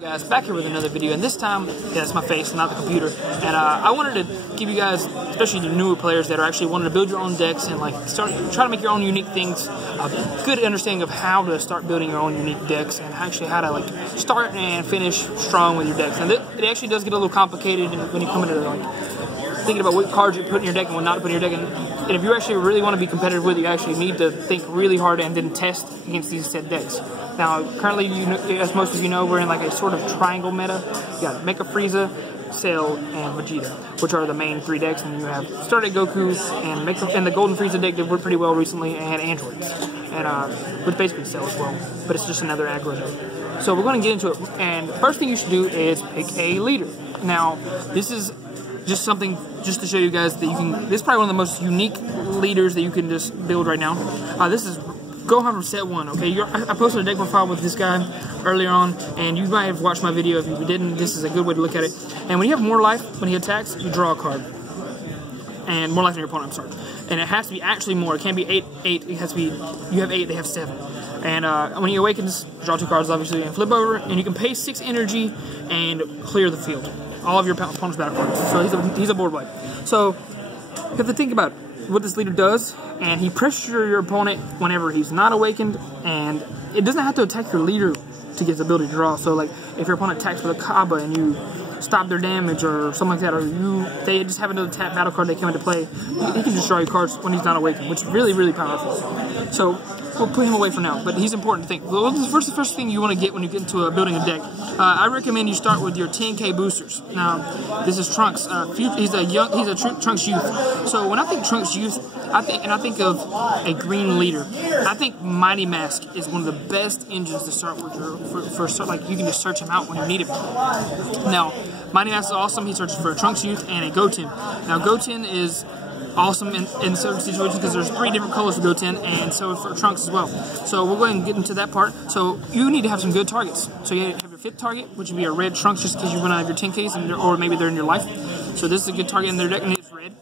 Guys, back here with another video, and this time, yeah, it's my face, not the computer. And I wanted to give you guys, especially the newer players that are actually wanting to build your own decks and like try to make your own unique things, a good understanding of how to start building your own unique decks and actually how to like start and finish strong with your decks. And it actually does get a little complicated when you come into like thinking about what cards you put in your deck and what not to put in your deck. And if you actually really want to be competitive with it, you actually need to think really hard and then test against these set decks. Now, currently, as most of you know, we're in like a sort of triangle meta. You got Mecha Frieza, Cell, and Vegeta, which are the main three decks. And you have started Goku and the Golden Frieza deck did pretty well recently, and androids, and which basically Cell as well. But it's just another aggro deck. So we're going to get into it. And the first thing you should do is pick a leader. Now, this is just something just to show you guys that you can. This is probably one of the most unique leaders that you can just build right now. This is Gohan from set 1, okay? I posted a deck profile with this guy earlier on, and you might have watched my video. If you didn't, this is a good way to look at it. And when you have more life, when he attacks, you draw a card. And more life than your opponent, I'm sorry. And it has to be actually more. It can't be 8, it has to be, you have 8, they have 7. And when he awakens, draw 2 cards, obviously, and flip over, and you can pay 6 energy and clear the field. All of your opponent's battle cards. So he's a board wipe. So you have to think about what this leader does, and he pressures your opponent whenever he's not awakened, and it doesn't have to attack your leader to get the ability to draw. So like if your opponent attacks with a Kaba and you stop their damage or something like that, or they just have another tap battle card they come into play, he can just draw your cards when he's not awakened, which is really, really powerful. So we'll put him away for now, but he's important to think. Well, the first thing you want to get when you get into building a deck, I recommend you start with your 10K boosters. Now, this is Trunks. He's a Trunks youth. So when I think Trunks youth, I think of a green leader. I think Mighty Mask is one of the best engines to start with. Like you can just search him out when you need him. Now, Mighty Mask is awesome. He searches for a Trunks youth and a Goten. Now, Goten is awesome in certain situations because there's 3 different colors for Goten, and so for Trunks as well. So we'll go ahead and get into that part. So you need to have some good targets. So you have your 5th target, which would be a red Trunks, just because you run out of your 10Ks, or maybe they're in your life. So this is a good target in their deck, and it's red.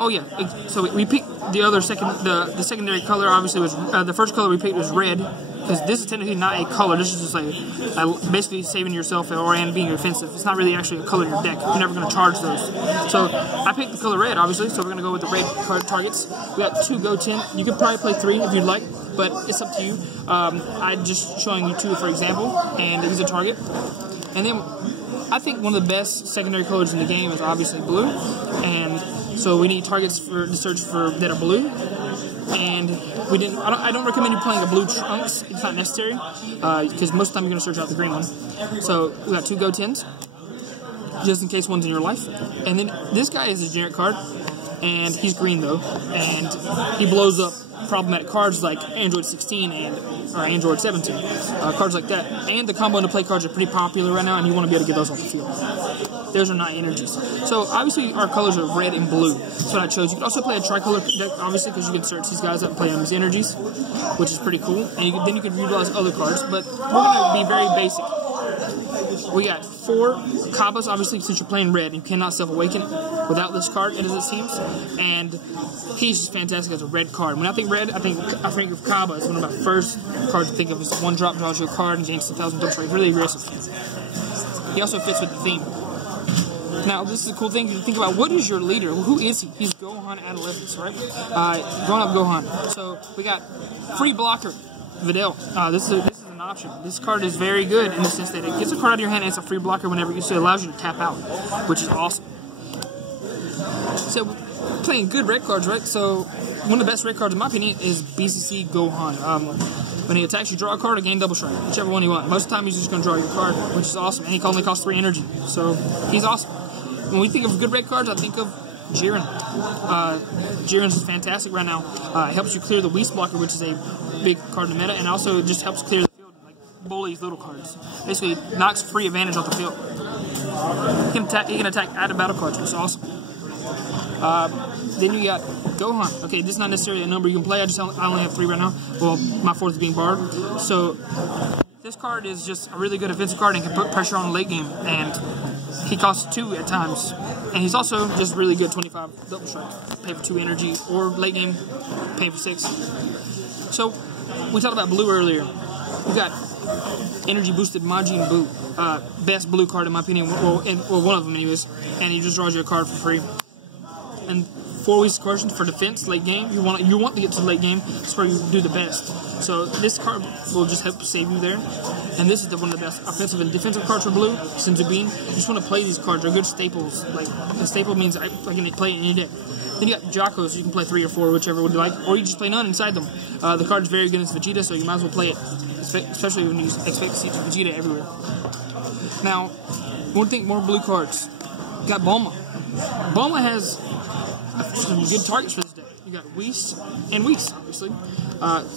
Oh yeah, so we picked the other the secondary color. Obviously was the first color we picked was red, because this is technically not a color. This is just like basically saving yourself and being offensive. It's not really actually a color in your deck. You're never going to charge those. So I picked the color red, obviously. So we're going to go with the red card targets. We got 2 Goten. You could probably play 3 if you'd like, but it's up to you. I'm just showing you 2 for example, and he's a target. And then I think one of the best secondary colors in the game is obviously blue, and so we need targets to search for that are blue. And I don't recommend you playing a blue Trunks. It's not necessary, because most of the time you're going to search out the green one. So we got 2 Gotens, just in case one's in your life. And then this guy is a generic card, and he's green though, and he blows up problematic cards like Android 16 or Android 17, cards like that. And the combo into play cards are pretty popular right now, and you want to be able to get those off the field. Those are not energies. So obviously our colors are red and blue. That's what I chose. You can also play a tricolor deck, obviously, because you can search these guys up and play them as energies, which is pretty cool. And then you can utilize other cards, but we're going to be very basic. We got 4 Kabas, obviously, since you're playing red. You cannot self-awaken without this card, as it seems. And he's just fantastic as a red card. When I think red, I think of Kaba as one of my first cards to think of. It's 1-drop, draws you a card, and gains 1,000 double strike. Really aggressive. He also fits with the theme. Now, this is a cool thing to think about. What is your leader? Well, who is he? He's Gohan Adolescence, right? Grown-up Gohan. So we got free blocker, Videl. This is an option. This card is very good in the sense that it gets a card out of your hand and it's a free blocker whenever you. So it allows you to tap out, which is awesome. So playing good red cards, right? So one of the best red cards in my opinion is BCC Gohan. When he attacks, you draw a card or gain double strike, whichever one you want. Most of the time, he's just going to draw your card, which is awesome. And he only costs 3 energy, so he's awesome. When we think of good red cards, I think of Jiren. Jiren's fantastic right now. It helps you clear the Whis blocker, which is a big card in the meta, and also just helps clear the field, like bullies little cards. Basically, knocks free advantage off the field. He can attack out of battle cards, which is awesome. Then you got Gohan. Okay, this is not necessarily a number you can play. I only have 3 right now. Well, my 4th is being barred. So this card is just a really good offensive card and can put pressure on the late game. And he costs 2 at times. And he's also just really good 25 double strike. Pay for 2 energy, or late game, pay for 6. So we talked about blue earlier. We got energy boosted Majin Buu. best blue card in my opinion, or one of them anyways, and he just draws you a card for free. And 4 weeks questions for defense late game. You want to get to the late game. That's where you do the best. So this card will just help save you there. And this is one of the best offensive and defensive cards for blue. Senzu Bean. You just want to play these cards. They're good staples. Like a staple means I can play it in any deck. Then you got Jocos. You can play 3 or 4, whichever would you like, or you just play none inside them. The card's very good against Vegeta, so you might as well play it, especially when you expect to see Vegeta everywhere. Now, one thing, more blue cards. You got Bulma. Bulma has some good targets for this deck. You got Whis and Whis, obviously.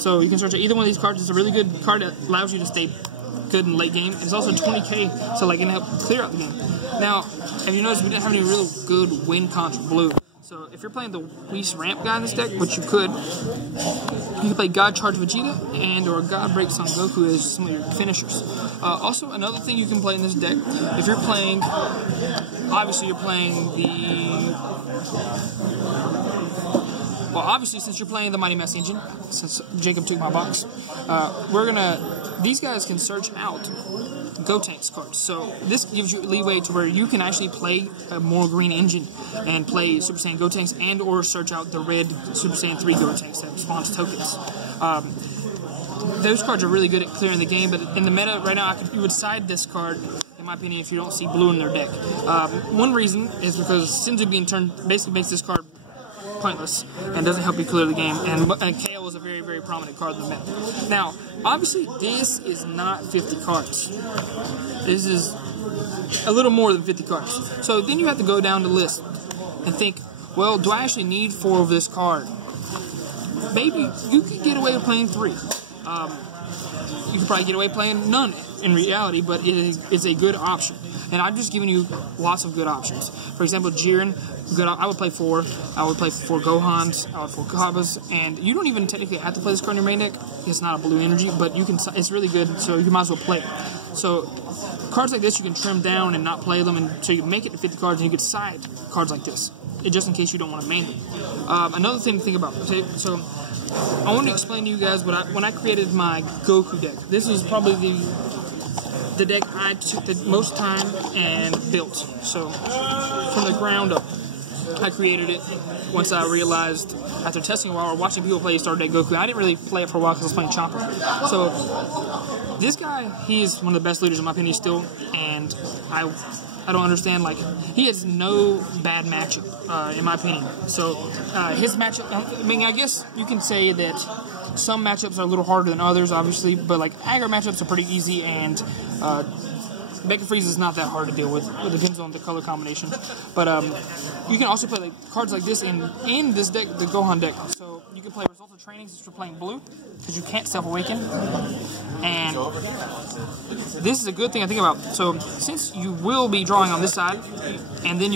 So you can search either one of these cards. It's a really good card that allows you to stay good in late game. It's also 20k, so like it can help clear out the game. Now, have you noticed we didn't have any real good win cons for blue? So if you're playing the Whis ramp guy in this deck, which you could, you can play God Charge Vegeta and or God Break Son Goku as some of your finishers. Also, another thing you can play in this deck, if you're playing, obviously you're playing since you're playing the Mighty Mass Engine, since Jacob took my box, these guys can search out Gotenks cards. So this gives you leeway to where you can actually play a more green engine and play Super Saiyan Gotenks and or search out the red Super Saiyan 3 Gotenks that responds tokens. Those cards are really good at clearing the game, but in the meta right now, you would side this card, in my opinion, if you don't see blue in their deck. One reason is because Senzu Bean basically makes this card pointless and doesn't help you clear the game, and KO is a very, very prominent card in the meta. Now, obviously, this is not 50 cards. This is a little more than 50 cards. So then you have to go down the list and think, well, do I actually need 4 of this card? Maybe you could get away with playing 3. You could probably get away playing none in reality, but it's a good option. And I'm just giving you lots of good options. For example, Jiren, I would play 4. I would play 4 Gohans. I would play 4 Kabbas. And you don't even technically have to play this card in your main deck. It's not a blue energy, but you can. It's really good, so you might as well play it. So cards like this you can trim down and not play them, and so you can make it to 50 cards, and you could side cards like this, just in case you don't want to main them. Another thing to think about. So I want to explain to you guys when I created my Goku deck. This was probably the deck I took the most time and built. So from the ground up, I created it once I realized, after testing a while or watching people play Star Deck Goku, I didn't really play it for a while because I was playing Chopper. So this guy, he is one of the best leaders in my opinion still, and I don't understand, like, he has no bad matchup, in my opinion. So his matchup, I mean, I guess you can say that some matchups are a little harder than others, obviously, but like aggro matchups are pretty easy, and Mecha Freeze is not that hard to deal with. It depends on the color combination. But you can also play cards like this in this deck, the Gohan deck. So you can play Result of Trainings if you're playing blue, because you can't self-awaken. And this is a good thing I think about. So since you will be drawing on this side, and then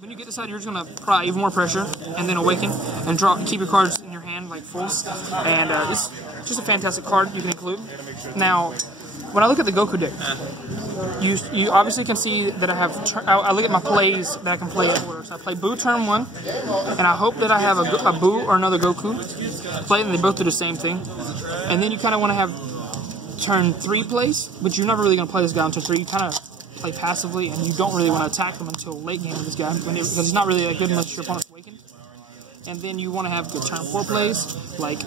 when you get this side, you're just going to apply even more pressure, and then awaken, and keep your cards in your hand like full. And it's just a fantastic card you can include. Now, when I look at the Goku deck, you obviously can see that I have. I look at my plays that I can play in order. So I play Buu turn 1, and I hope that I have a Buu or another Goku play, and they both do the same thing. And then you kind of want to have turn 3 plays, but you're never really going to play this guy on turn 3. You kind of play passively, and you don't really want to attack them until late game with this guy, because he's not really that good unless your opponent's awakened. And then you want to have good turn 4 plays, like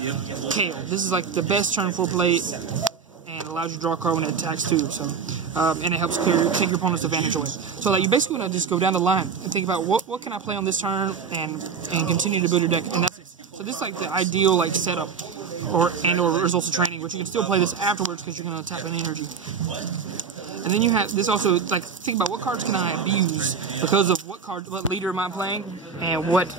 Kale. This is like the best turn 4 play, and allows you to draw a card when it attacks too. So, and it helps take your opponent's advantage away. So like, you basically want to just go down the line and think about what can I play on this turn, and continue to build your deck. And so this is like the ideal like setup, or Results of Training, which you can still play this afterwards because you're going to tap an energy. And then you have this also, like, think about what cards can I abuse because of what leader am I playing, and what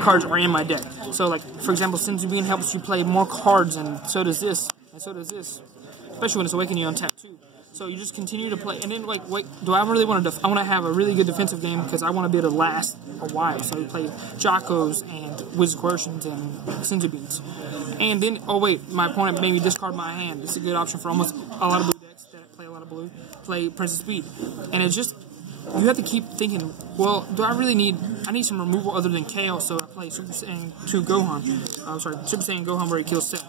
cards are in my deck. So like, for example, Senzu Bean helps you play more cards, and so does this, and so does this. Especially when it's awakening you on tap 2. So you just continue to play, and then like, wait, do I really want to? I want to have a really good defensive game because I want to be able to last a while. So you play Jocos and Wizard Coercions and Senzu Beans, and then my opponent made me discard my hand. It's a good option for almost a lot of blue decks that play a lot of blue. Play Princess Speed, and it's just, you have to keep thinking, well, do I really need? I need some removal other than KO, so I play Super Saiyan 2 Gohan. Super Saiyan Gohan where he kills Cell.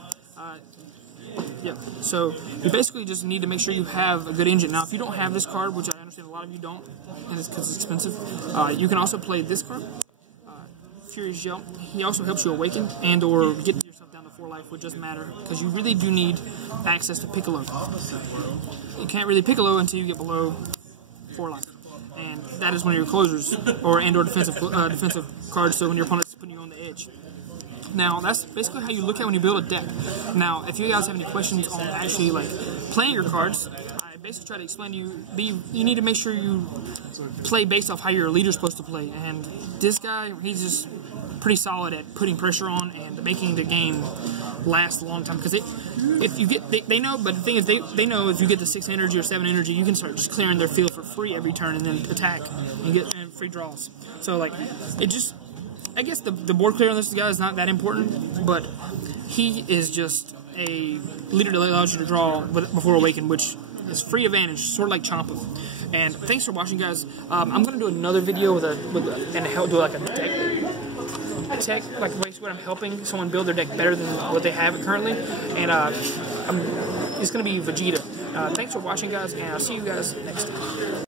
Yeah. So you basically just need to make sure you have a good engine. Now, if you don't have this card, which I understand a lot of you don't, and it's because it's expensive, you can also play this card, Furious Yell. He also helps you awaken and or get yourself down to 4 life, which doesn't matter because you really do need access to Piccolo. You can't really Piccolo until you get below 4 life, and that is one of your closers or defensive cards. So when your opponent's putting you on the edge. Now, that's basically how you look at when you build a deck. Now, if you guys have any questions on actually like playing your cards, I basically try to explain to you. You need to make sure you play based off how your leader's supposed to play. And this guy, he's just pretty solid at putting pressure on and making the game last a long time. Because if you get, they know. But the thing is, they know if you get the 6 energy or 7 energy, you can start just clearing their field for free every turn and then attack and get free draws. So like it just. I guess the board clear on this guy is not that important, but he is just a leader that allows you to draw before Awaken, which is free advantage, sort of like Champa. And thanks for watching, guys. I'm gonna do another video and help do like a deck, like basically I'm helping someone build their deck better than what they have currently, and it's gonna be Vegeta. Thanks for watching, guys, and I'll see you guys next time.